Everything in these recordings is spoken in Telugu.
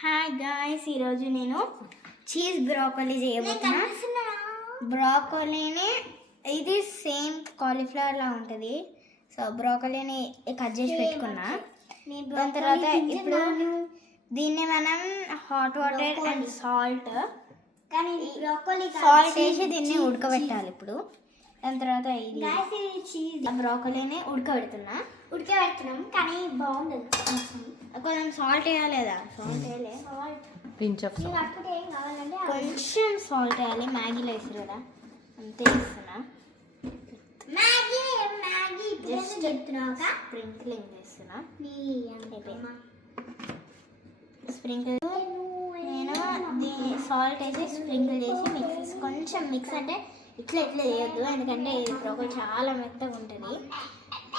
హాయ్ గాయ్స్, ఈరోజు నేను చీజ్ బ్రోకలీ చేయబోతున్నా. బ్రోకలీని ఇది సేమ్ కాలీఫ్లవర్ లా ఉంటుంది. సో బ్రోకలీని కట్ చేసి పెట్టుకున్నా. దాని తర్వాత ఇప్పుడు దీన్ని మనం హాట్ వాటర్ అండ్ సాల్ట్ వేసి దీన్ని ఉడకబెట్టాలి. ఇప్పుడు దాని తర్వాత ఇది బ్రోకలీని ఉడకబెడుతున్నాం కానీ బాగుండదు. కొంచెం సాల్ట్ వేయాలేదా? సాల్ట్ వేయలే, కొంచెం సాల్ట్ వేయాలి. మ్యాగీలో వేస్తారు కదా, అంతే వేస్తున్నా. జస్ట్ స్ప్రింక్లింగ్ చేస్తున్నా. స్ప్రింకిల్ నేను దీన్ని సాల్ట్ వేసి స్ప్రింకిల్ చేసి కొంచెం మిక్స్ అంటే ఇట్లా చేయొద్దు, ఎందుకంటే ఈ బ్రోకలీ చాలా మెత్తగా ఉంటుంది.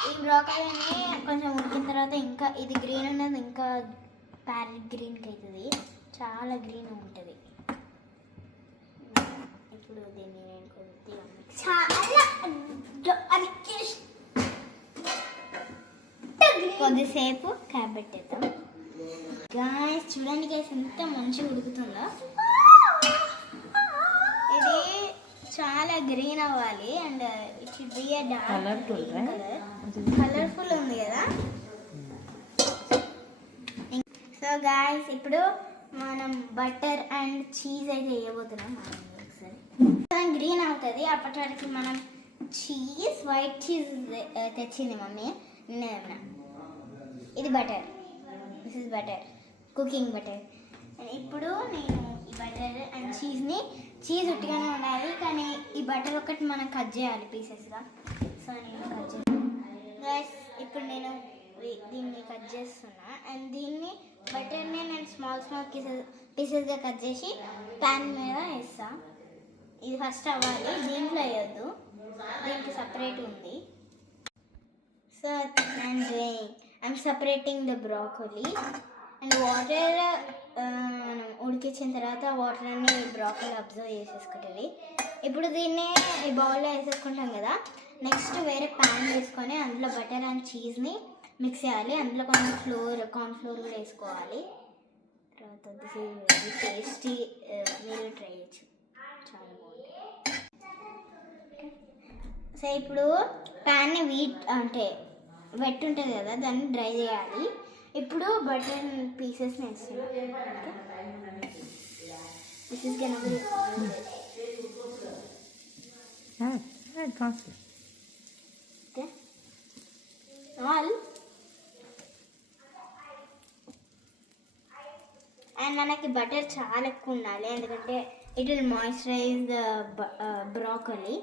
ఈ బ్రోకలీని కొంచెం ఉడికిన తర్వాత ఇంకా ఇది గ్రీన్ ఉన్నది ఇంకా ప్యారెట్ గ్రీన్కి అవుతుంది, చాలా గ్రీన్ ఉంటుంది. ఇప్పుడు దీన్ని నేను కొద్దిసేపు పెట్టేద్దాం. గాయ్స్ చూడండి గైస్, ఎంత మంచిగా ఉడుకుతుందో. ఇది చాలా గ్రీన్ అవ్వాలి and it should be a dark colourful ఉంది కదా. సో గాయ్స్ ఇప్పుడు మనం బటర్ అండ్ చీజ్ అయితే వేయబోతున్నాం. ఒకసారి గ్రీన్ అవుతుంది, అప్పటి వరకు మనం చీజ్ వైట్ చీజ్ తెచ్చింది మమ్మీ. ఇది butter, this is butter, cooking butter. ఇప్పుడు నేను ఈ బటర్ అండ్ చీజ్ ఉట్టిగానే ఉండాలి, కానీ ఈ బటర్ ఒకటి మనం కట్ చేయాలి పీసెస్గా. సో నేను కట్ చేస్తాను. ఇప్పుడు నేను దీన్ని కట్ చేస్తున్నా అండ్ దీన్ని బటర్ని నేను స్మాల్ పీసెస్గా కట్ చేసి ప్యాన్ మీద వేస్తా. ఇది ఫస్ట్ అవ్వాలి, దీంట్లో వేయొద్దు, దీనికి సపరేట్ ఉంది. So I'm separating the broccoli and water. మనం ఉడికించిన తర్వాత వాటర్ అన్ని బ్రోకలీ అబ్జర్వ్ చేసేసుకుంటుంది. ఇప్పుడు దీన్ని ఈ బౌల్లో వేసేసుకుంటాం కదా. నెక్స్ట్ వేరే ప్యాన్ వేసుకొని అందులో బటర్ అండ్ చీజ్ని మిక్స్ చేయాలి. అందులో కొంచెం కార్న్ ఫ్లోర్ కూడా వేసుకోవాలి. తర్వాత దిస్ ఈజ్ వెరీ టేస్టీ, మీరు ట్రై చేయొచ్చు, చాలా బాగుంటుంది. సో ఇప్పుడు ప్యాన్ని వెట్ ఉంటుంది కదా, దాన్ని డ్రై చేయాలి. ఇప్పుడు బటర్ పీసెస్ని వేస్తున్నాం. This is gonna be all. And మనకి బటర్ చాలా ఎక్కువ ఉండాలి, ఎందుకంటే it will moisturise the broccoli.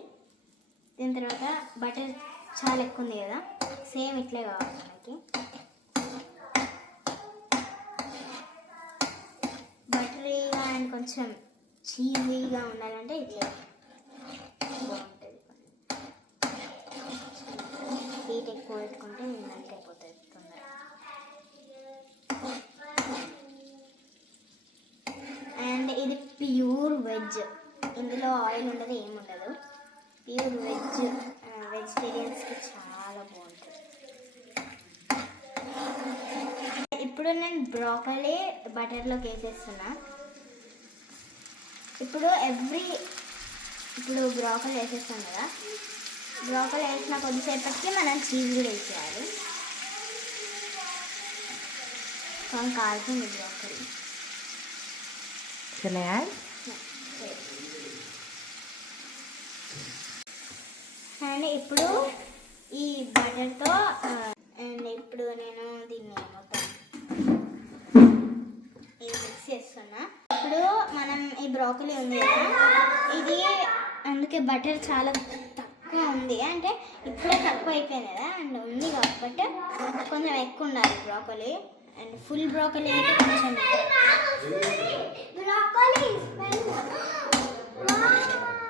దీని తర్వాత బటర్ చాలా ఎక్కువ ఉంది కదా, సేమ్ ఇట్లే కావాలి మనకి. బటరీగా అండ్ కొంచెం చీజీగా ఉండాలంటే ఇట్లా బాగుంటుంది. హీట్ ఎక్కువ పెట్టుకుంటే మెల్ట్ అయిపోతుంది తొందరగా. అండ్ ఇది ప్యూర్ వెజ్, ఇందులో ఆయిల్ ఉండదు, ఏముండదు. ప్యూర్ వెజ్, వెజిటేరియన్స్కి చాలా బాగుంటుంది. ఇప్పుడు నేను బ్రోకలీ బటర్లోకి వేసేస్తున్నా. ఇప్పుడు బ్రోకలీ వేసేస్తాను కదా. బ్రోకలీ వేసిన కొద్దిసేపటికి మనం చీజ్ కూడా వేసేయాలి. కొంచెం కాల్చింది బ్రోకలీ. అండ్ ఇప్పుడు ఈ బటర్తో అండ్ ఇప్పుడు నేను దీన్ని మొత్తం ఇది మిక్స్ చేస్తున్నా. ఇప్పుడు మనం ఈ బ్రోకలీ ఉంది కదా, ఇది అందుకే బటర్ చాలా తక్కువ ఉంది, అంటే ఇప్పుడే తక్కువ అయిపోయింది కదా. అండ్ ఉంది కాబట్టి కొంచెం ఎక్కువ ఉండాలి బ్రోకలీ. అండ్ ఫుల్ బ్రోకలీ అయితే కొంచెం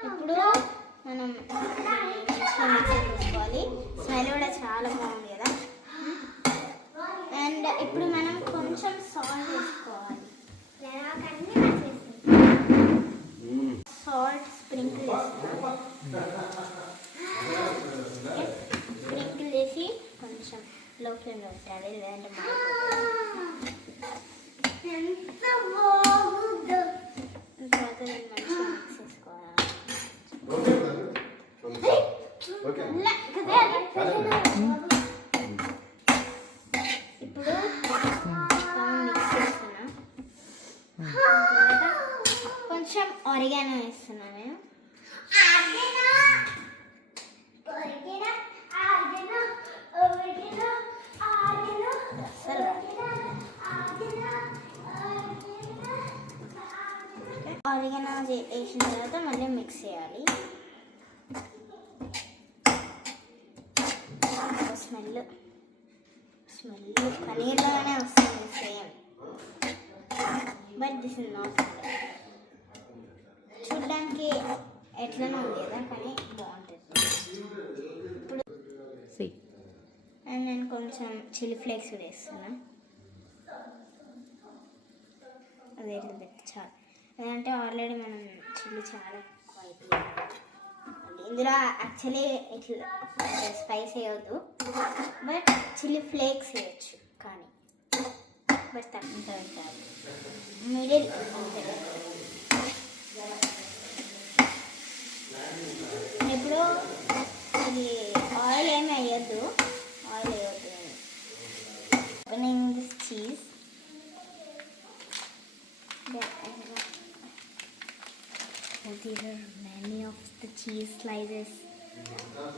ఇప్పుడు మనం మిక్స్ చేసుకోవాలి. స్మెల్ కూడా చాలా బాగుంది కదా. అండ్ ఇప్పుడు మనం కొంచెం సాల్ట్ వేసుకోవాలి. సాల్ట్ స్ప్రింకిల్ చేసి కొంచెం లో ఫ్లేమ్లో పెట్టాలి, లేదంటే తర్వాత నేను మంచిగా మిక్స్ చేసుకోవాలి. ఇప్పుడు మిక్స్ చేస్తున్నా. కొంచెం ఆరిగానో వేస్తున్నా నేను. ఆరిగానో వేసిన తర్వాత మళ్ళీ మిక్స్ చేయాలి. స్మెల్ పనీర్లోనే వస్తుంది same, but this is not. చూడ్డానికి ఎట్లనో ఉంది కదా, కానీ బాగుంటుంది. ఇప్పుడు అండ్ నేను కొంచెం చిల్లీ ఫ్లేక్స్ కూడా వేస్తున్నా. అదే చాలా, ఎందుకంటే ఆల్రెడీ మనం చిల్లీ చాలా ఎక్కువ అయిపోయింది. ఇందులో యాక్చువల్లీ ఇట్లా స్పైస్ వేయవద్దు, బట్ చిల్లీ ఫ్లేక్స్ వేయచ్చు, కానీ బట్ తక్కువ పెట్టాలి. మిడిల్ ఇప్పుడు ఇది ఆయిల్ ఏమి వేయద్దు, ఆయిల్ వేయవద్దు. Opening this cheese. These are many of the cheese slices,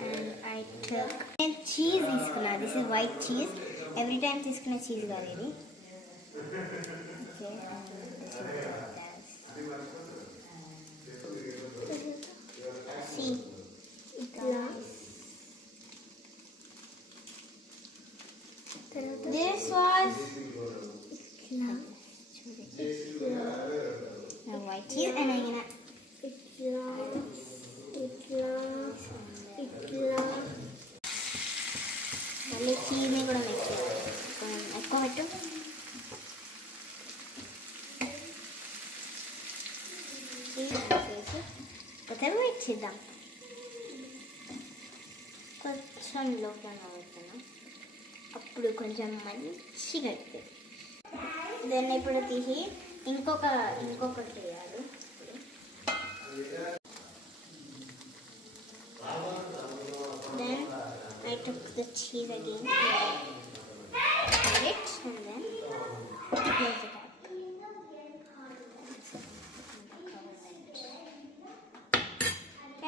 and I took cheese. This is white cheese. Every time this cheese kaadu idi. Okay, see, this was white cheese, and I'm gonna మళ్ళీ చీజ్ని కూడా మిక్స్ చేయాలి. ఎక్కువ పెట్టు. చీజ్ వేసేసి కొత్తగా వెయిట్ చేద్దాం. కొంచెం లోపల పెడుతున్నాం, అప్పుడు కొంచెం మంచిగా అవుతుంది. దాన్ని ఇప్పుడు తీసి ఇంకొకటి చేయాలి. Then I took the cheese again, add it, and then close it up.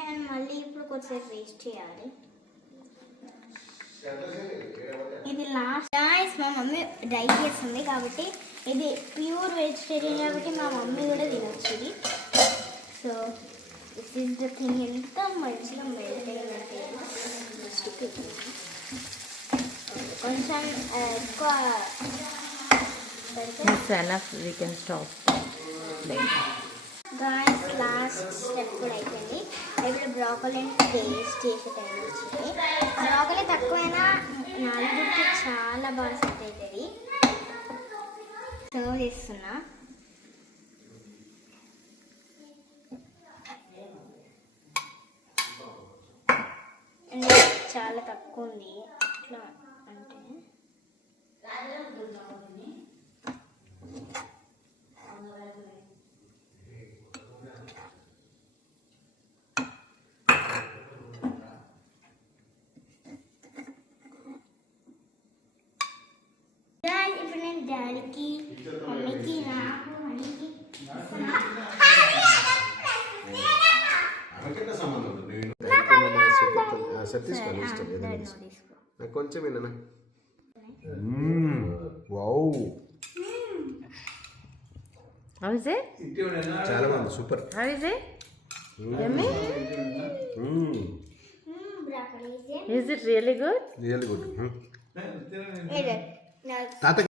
And మళ్ళీ ఇప్పుడు కొద్దిసేపు వేస్ట్ చేయాలి. ఇది లాస్ట్. మా మమ్మీ డైట్ చేస్తుంది కాబట్టి ఇది ప్యూర్ వెజిటేరియన్ కాబట్టి మా మమ్మీ కూడా తినొచ్చు ఇది. So this is the thing. ఎంత మంచిగా మెల్ట్ అయ్యిందంటే కొంచెం ఎక్కువ గాయస్. లాస్ట్ స్టెప్ కూడా అయిపోయింది. ఇప్పుడు బ్రోకలీ టేస్ట్ చేసే టైం వచ్చింది. బ్రోకలీ తక్కువైనా నలుగురికి చాలా బాగా సెట్ అవుతుంది. సర్వ్ చేస్తున్నా. చాలా తక్కువ ఉంది అట్లా అంటే ఇప్పుడు నేను డాడీకి, మమ్మీకి, నాకు, అన్నికి కొంచెం చాలా బాగుంది. Super. Is it really good? Really good. తాత